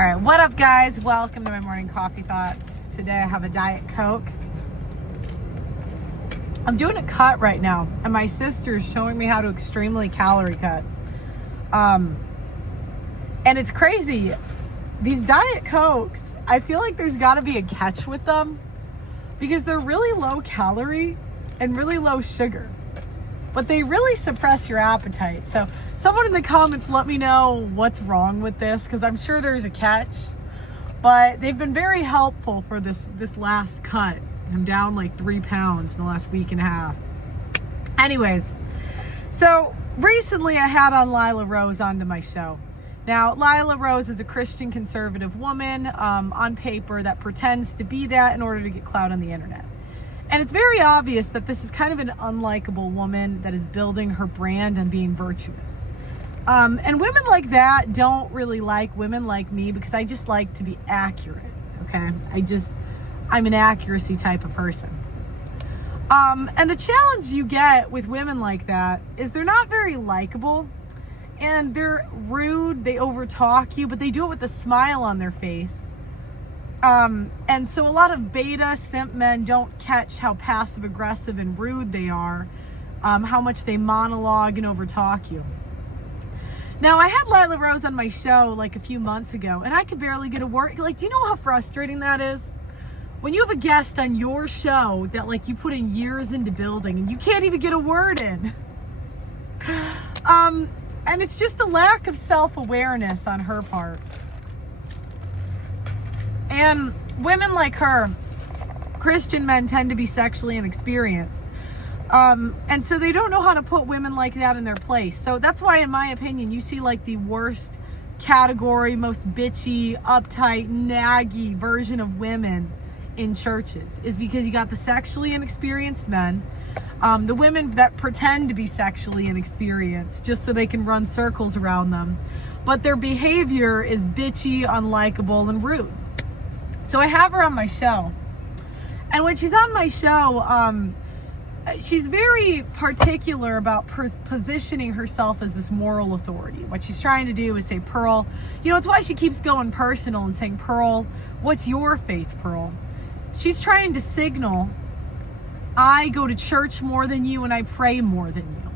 All right, what up, guys? Welcome to my morning coffee thoughts. Today I have a Diet Coke. I'm doing a cut right now, and my sister's showing me how to extremely calorie cut. And it's crazy. These Diet Cokes, I feel like there's got to be a catch with them because they're really low calorie and really low sugar, but they really suppress your appetite. So someone in the comments, let me know what's wrong with this, because I'm sure there's a catch, but they've been very helpful for this last cut. I'm down like 3 pounds in the last week and a half. Anyways, so recently I had on Lila Rose onto my show. Now, Lila Rose is a Christian conservative woman on paper that pretends to be that in order to get clout on the internet. And it's very obvious that this is kind of an unlikable woman that is building her brand on being virtuous. And women like that don't really like women like me because I just like to be accurate, okay? I'm an accuracy type of person. And the challenge you get with women like that is they're not very likable and they're rude, they overtalk you, but they do it with a smile on their face. And so a lot of beta simp men don't catch how passive aggressive and rude they are, how much they monologue and overtalk you. Now, I had Lila Rose on my show like a few months ago, and I could barely get a word. Like, do you know how frustrating that is? When you have a guest on your show that like you put in years into building and you can't even get a word in. And it's just a lack of self-awareness on her part. And women like her, Christian men, tend to be sexually inexperienced. And so they don't know how to put women like that in their place. So that's why, in my opinion, you see like the worst category, most bitchy, uptight, naggy version of women in churches, is because you got the sexually inexperienced men, the women that pretend to be sexually inexperienced just so they can run circles around them. But their behavior is bitchy, unlikable, and rude. So I have her on my show. And when she's on my show, she's very particular about positioning herself as this moral authority. What she's trying to do is say, Pearl, it's why she keeps going personal and saying, Pearl, what's your faith, Pearl? She's trying to signal, I go to church more than you and I pray more than you.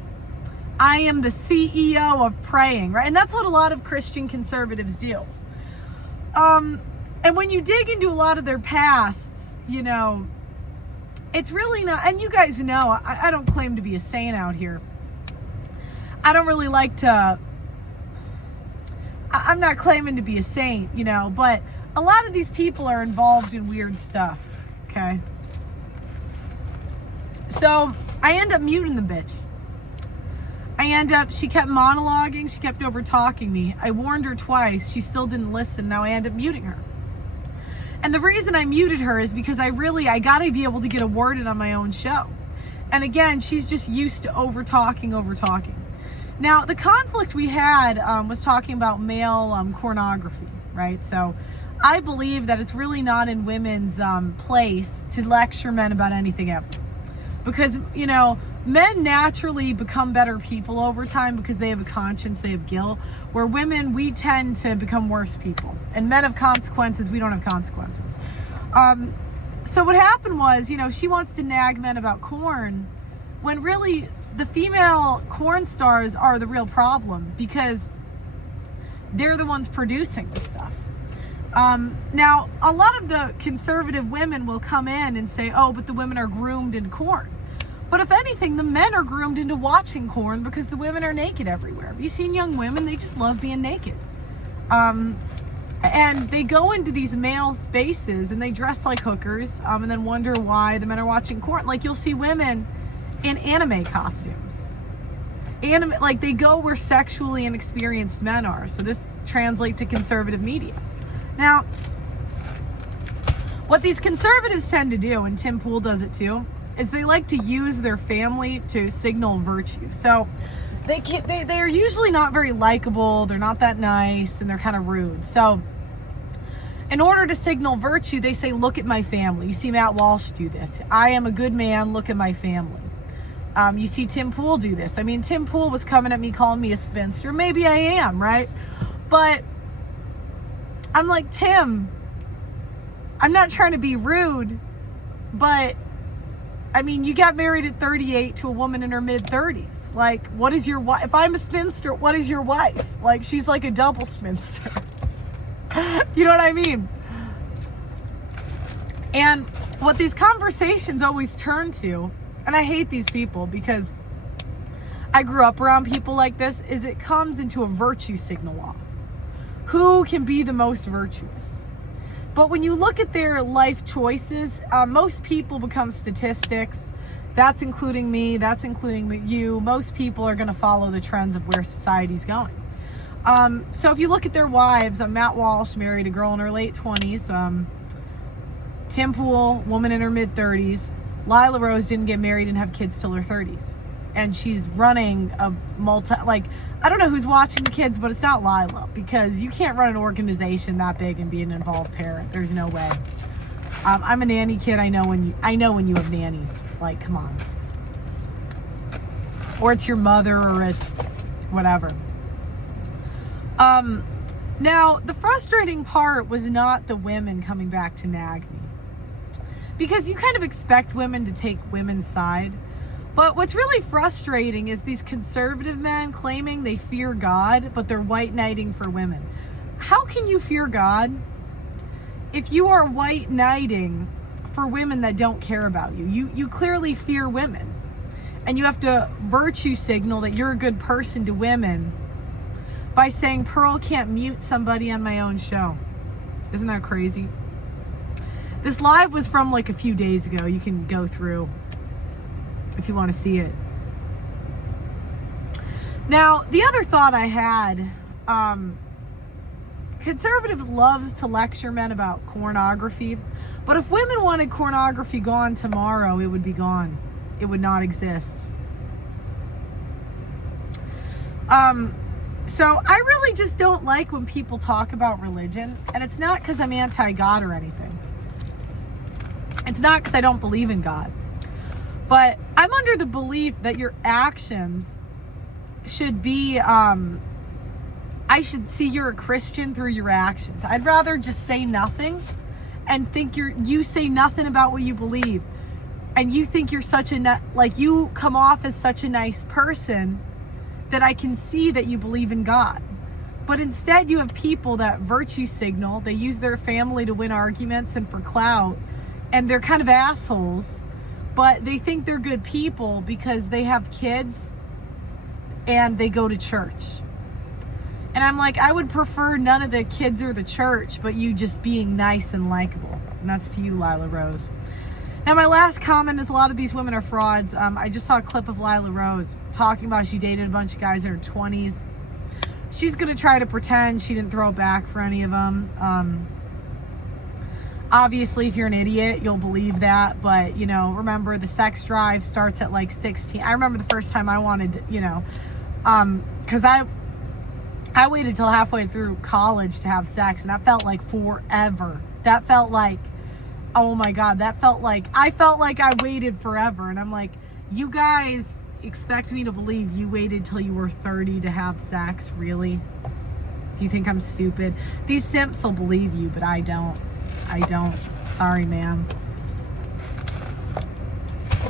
I am the CEO of praying, right? And that's what a lot of Christian conservatives do. And when you dig into a lot of their pasts, it's really not, and you guys know, I don't claim to be a saint out here. I don't really like to, I'm not claiming to be a saint, but a lot of these people are involved in weird stuff, okay? So I end up muting the bitch. She kept monologuing, she kept over talking me. I warned her twice, she still didn't listen, now I end up muting her. And the reason I muted her is because I gotta be able to get a word in on my own show. And again, she's just used to over talking. Now, the conflict we had was talking about male pornography, right? So I believe that it's really not in women's place to lecture men about anything ever. Because, men naturally become better people over time because they have a conscience, they have guilt. Where women, we tend to become worse people. And men have consequences, we don't have consequences. So what happened was, she wants to nag men about corn, when really the female corn stars are the real problem because they're the ones producing the stuff. Now, a lot of the conservative women will come in and say, oh, but the women are groomed in corn. But if anything, the men are groomed into watching corn because the women are naked everywhere. Have you seen young women? They just love being naked. And they go into these male spaces and they dress like hookers and then wonder why the men are watching corn. Like, you'll see women in anime costumes. Like, they go where sexually inexperienced men are. So this translates to conservative media. Now, what these conservatives tend to do, and Tim Pool does it too, is they like to use their family to signal virtue. So they're usually not very likable, they're not that nice, and they're kind of rude. So in order to signal virtue, they say, look at my family. You see Matt Walsh do this. I am a good man, look at my family. You see Tim Pool do this. I mean, Tim Pool was coming at me calling me a spinster. Maybe I am, right? But I'm like, Tim, I'm not trying to be rude, but I mean, you got married at 38 to a woman in her mid-30s. Like, what is your wife? If I'm a spinster, what is your wife? Like, she's like a double spinster. You know what I mean? And what these conversations always turn to, and I hate these people because I grew up around people like this, is it comes into a virtue signal off. Who can be the most virtuous? But when you look at their life choices, most people become statistics. That's including me. That's including you. Most people are going to follow the trends of where society's going. So if you look at their wives, Matt Walsh married a girl in her late 20s. Tim Pool, woman in her mid-30s. Lila Rose didn't get married and have kids till her 30s. And she's running a I don't know who's watching the kids, but it's not Lila, because you can't run an organization that big and be an involved parent. There's no way. I'm a nanny kid. I know when you have nannies. Like, come on. Or it's your mother, or it's whatever. Now, the frustrating part was not the women coming back to nag me, because you kind of expect women to take women's side. But what's really frustrating is these conservative men claiming they fear God, but they're white knighting for women. How can you fear God if you are white knighting for women that don't care about you? You clearly fear women, and you have to virtue signal that you're a good person to women by saying Pearl can't mute somebody on my own show. Isn't that crazy? This live was from like a few days ago. You can go through if you want to see it. Now, the other thought I had, conservatives love to lecture men about pornography, but if women wanted pornography gone tomorrow, it would be gone. It would not exist. So I really just don't like when people talk about religion, and it's not because I'm anti-God or anything. It's not because I don't believe in God. But I'm under the belief that your actions should be, I should see you're a Christian through your actions. I'd rather just say nothing and think you say nothing about what you believe. And you think you're you come off as such a nice person that I can see that you believe in God. But instead you have people that virtue signal. They use their family to win arguments and for clout. And they're kind of assholes. But they think they're good people because they have kids and they go to church. And I'm like, I would prefer none of the kids or the church, but you just being nice and likable. And that's to you, Lila Rose. Now, my last comment is a lot of these women are frauds. I just saw a clip of Lila Rose talking about she dated a bunch of guys in her 20s. She's going to try to pretend she didn't throw it back for any of them. Obviously, if you're an idiot, you'll believe that. But, remember, the sex drive starts at like 16. I remember the first time I wanted to, because I waited till halfway through college to have sex, and that felt like forever. That felt like, oh my God, I felt like I waited forever. And I'm like, you guys expect me to believe you waited till you were 30 to have sex? Really? Do you think I'm stupid? These simps will believe you, but I don't. Sorry, ma'am.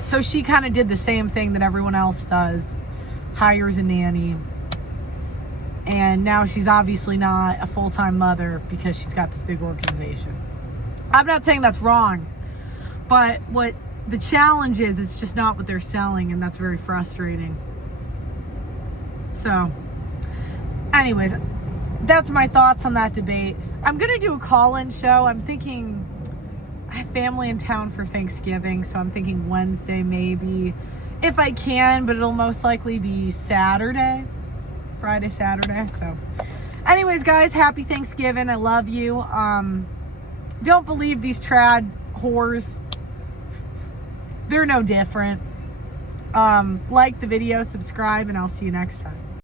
So she kind of did the same thing that everyone else does. Hires a nanny. And now she's obviously not a full-time mother because she's got this big organization. I'm not saying that's wrong. But what the challenge is, it's just not what they're selling, and that's very frustrating. So, anyways, that's my thoughts on that debate. I'm going to do a call-in show. I'm thinking I have family in town for Thanksgiving, so I'm thinking Wednesday maybe, if I can, but it'll most likely be Friday, Saturday. So anyways, guys, happy Thanksgiving. I love you. Don't believe these trad whores. They're no different. Like the video, subscribe, and I'll see you next time.